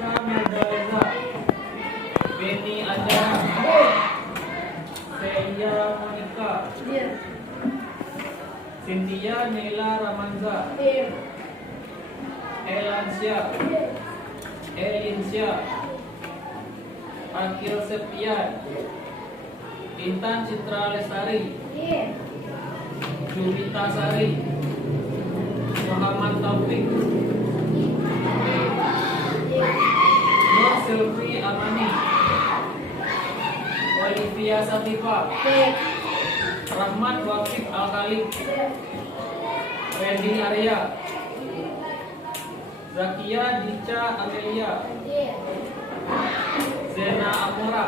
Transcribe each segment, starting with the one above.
Rizka Merdaleza, Beni Adara, Seya Monika, Cynthia Neila Ramanza, Elansia, Elinsia, Akil Septian, Intan Citra Lestari, Juwita Sari, Muhammad Taufik, Nur Silvi Amani, Olivia Safifa, Rahmat Wafik Al-Khalid, Randy Arya, Zakia Dica Amelia, Zena Amora,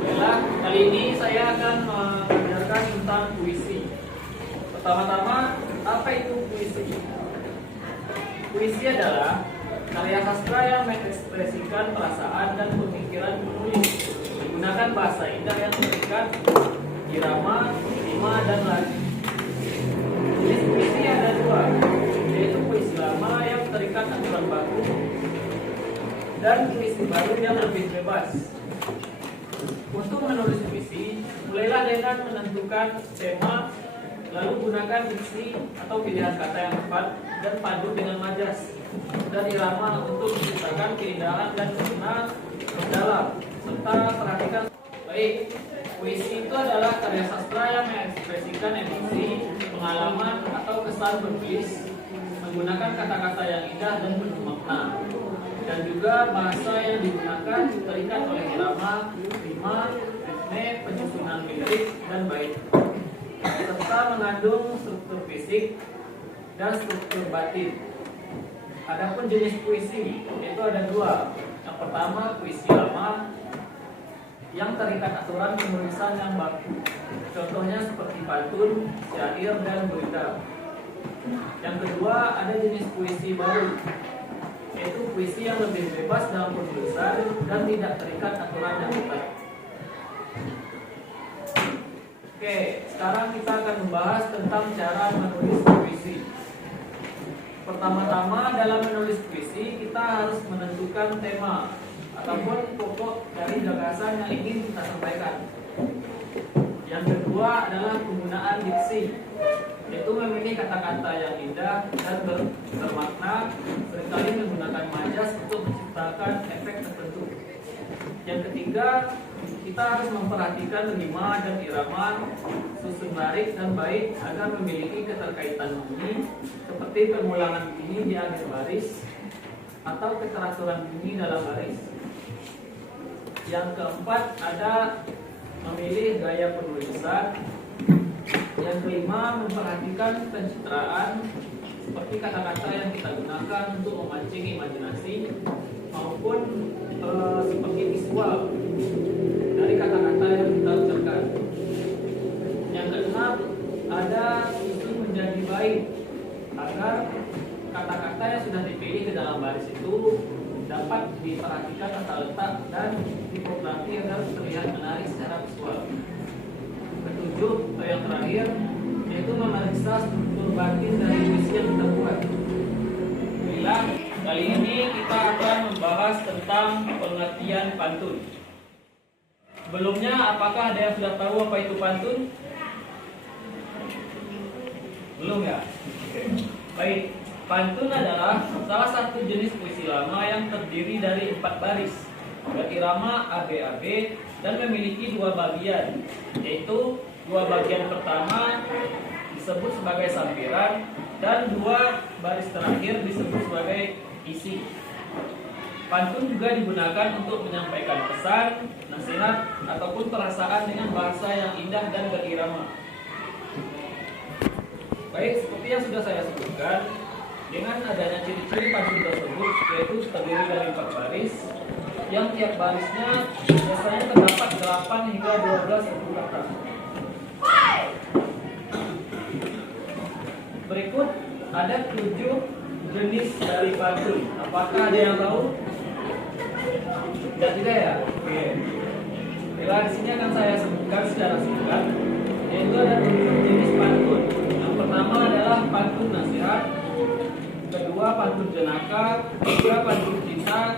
Baiklah, kali ini saya akan mengajarkan tentang puisi. Pertama-tama, apa itu puisi? Puisi adalah karya sastra yang mengekspresikan perasaan dan pemikiran penulis menggunakan bahasa indah yang terikat, irama, rima, dan lagu. Jenis puisi ada dua, yaitu puisi lama yang terikat aturan baku dan puisi baru yang lebih bebas. Untuk menulis puisi, mulailah dengan menentukan tema, lalu gunakan diksi atau pilihan kata yang tepat dan padu dengan majas dan irama untuk menciptakan keindahan dan makna mendalam, serta perhatikan. Baik, puisi itu adalah karya sastra yang mengekspresikan emosi, pengalaman atau kesan bertulis menggunakan kata-kata yang indah dan penuh makna, dan juga bahasa yang digunakan terikat oleh irama, rima, ritme, penyusunan lirik, dan bait, serta mengandung struktur fisik dan struktur batin. Adapun jenis puisi itu ada dua. Yang pertama, puisi lama yang terikat aturan penulisan yang baku. Contohnya seperti pantun, syair, dan berita. Yang kedua, ada jenis puisi baru, yaitu puisi yang lebih bebas dalam penulisan dan tidak terikat aturan yang ketat. Oke, sekarang kita akan membahas tentang cara menulis puisi. Pertama-tama, dalam menulis puisi kita harus menentukan tema ataupun pokok dari gagasan yang ingin kita sampaikan. Yang kedua adalah penggunaan diksi, yaitu memilih kata-kata yang indah dan bermakna, seringkali menggunakan majas untuk menciptakan efek tertentu. Yang ketiga, kita harus memperhatikan rima dan irama, susun baris dan bait agar memiliki keterkaitan bunyi, seperti pengulangan bunyi di akhir baris atau keteraturan bunyi dalam baris. Yang keempat, ada memilih gaya penulisan. Yang kelima, memperhatikan pencitraan, seperti kata-kata yang kita gunakan untuk memancing imajinasi maupun seperti visual dari kata-kata yang kita ucapkan. Yang keenam, ada susun menjadi bait agar kata-kata yang sudah dipilih ke dalam baris itu dapat diperhatikan tata letak dan tipografi agar terlihat menarik secara visual. Ketujuh, atau yang terakhir, yaitu memeriksa struktur batin dari puisi yang kita buat. Baiklah, kali ini kita akan membahas tentang pengertian pantun. Sebelumnya, apakah ada yang sudah tahu apa itu pantun? Belum ya? Baik, pantun adalah salah satu jenis puisi lama yang terdiri dari 4 baris berirama ABAB dan memiliki 2 bagian, yaitu 2 bagian pertama disebut sebagai sampiran dan 2 baris terakhir disebut sebagai isi. Pantun juga digunakan untuk menyampaikan pesan, nasihat, ataupun perasaan dengan bahasa yang indah dan berirama. Baik, seperti yang sudah saya sebutkan, dengan adanya ciri-ciri pantun tersebut, yaitu terdiri dari 4 baris, yang tiap barisnya biasanya terdapat 8 hingga 12 suku kata. Berikut ada 7 jenis dari pantun. Apakah ada yang tahu? Tidak juga ya? Oke. Bila di sini akan saya sebutkan secara singkat, yaitu ada 7 jenis pantun. Yang pertama adalah pantun nasihat. kedua pantun jenaka, ketiga pantun cinta,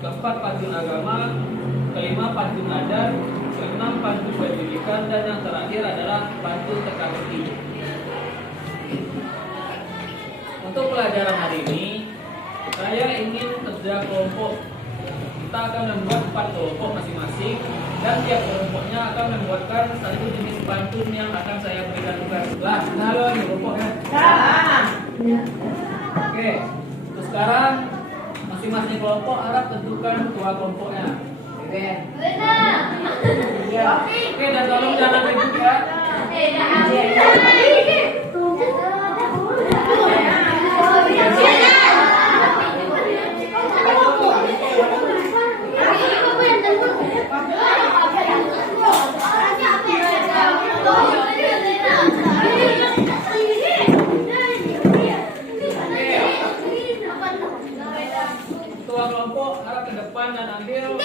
keempat pantun agama, kelima pantun adat, keenam pantun pendidikan, dan yang terakhir adalah pantun teka-teki. Untuk pelajaran hari ini, saya ingin kerja kelompok. Kita akan membuat 4 kelompok masing-masing, dan tiap kelompoknya akan membuatkan satu jenis pantun yang akan saya berikan tugas. Lah, halo nih kelompoknya. Oke, terus sekarang masing-masing kelompok harap tentukan ketua kelompoknya. Oke. Ya. Oke, dan tolong jangan ribut ya. Ketua kelompok harap ke depan dan ambil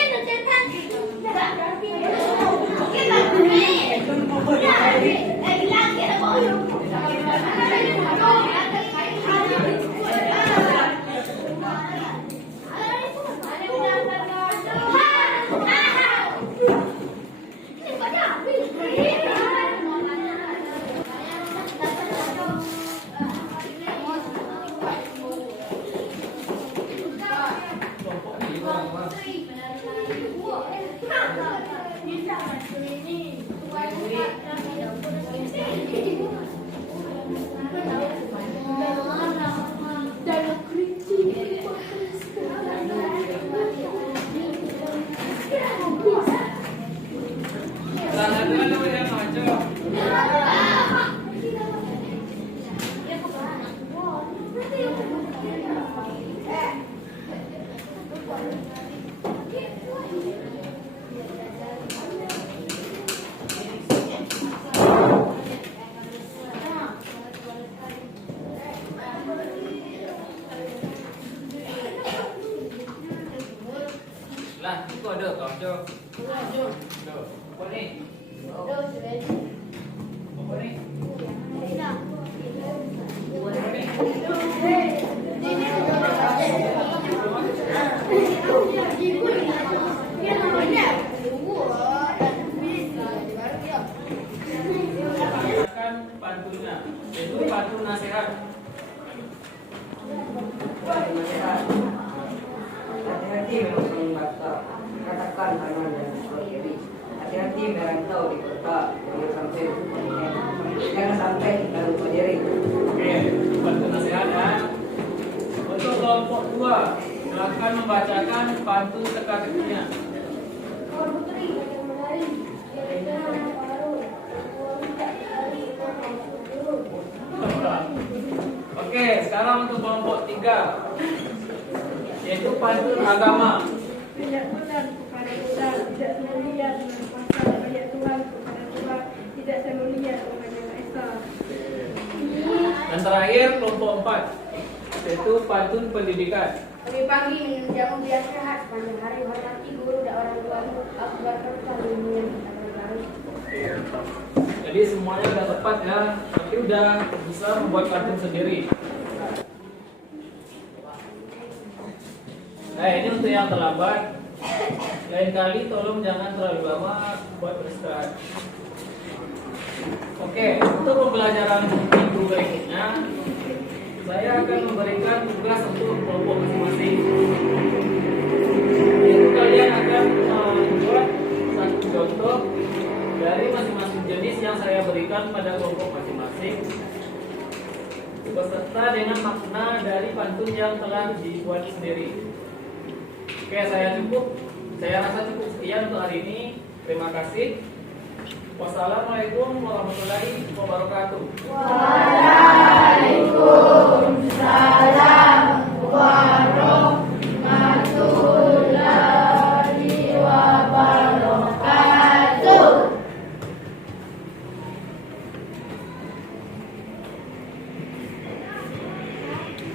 lah, itu ada kawan Jo. Apa nih? Apa nih? Pantunnya, itu pantun nasihat. Hati-hati memang baca, katakan kanan dan kiri. Hati-hati merantau di kota, jangan sampai kita lupa diri. Oke, pantun nasihat ya. Untuk kelompok 2, silakan membacakan pantun teka-tekinya. Oke, sekarang untuk kelompok 3, yaitu pantun agama. Tidak benar kepada Tuhan, tidak semulia dengan kuasa ayat Tuhan kepada Tuhan, tidak semulia kepada Yang Esa. Dan terakhir kelompok 4, yaitu pantun pendidikan. Pagi-pagi minum jamu biar sehat, sepanjang hari hormati guru dan orang tuamu, aku berkata yang kita berbaik. Jadi semuanya udah tepat ya, tapi udah bisa membuat pantun sendiri. Nah, ini untuk yang terlambat. Lain kali tolong jangan terlalu lama buat beristirahat. Oke, untuk pembelajaran minggu berikutnya, saya akan memberikan tugas untuk kelompok masing-masing. Yaitu kalian akan membuat satu contoh dari masing-masing jenis yang saya berikan pada kelompok masing-masing, beserta dengan makna dari pantun yang telah dibuat sendiri. Oke, saya rasa cukup sekian untuk hari ini. Terima kasih. Wassalamualaikum warahmatullahi wabarakatuh. Waalaikumsalam.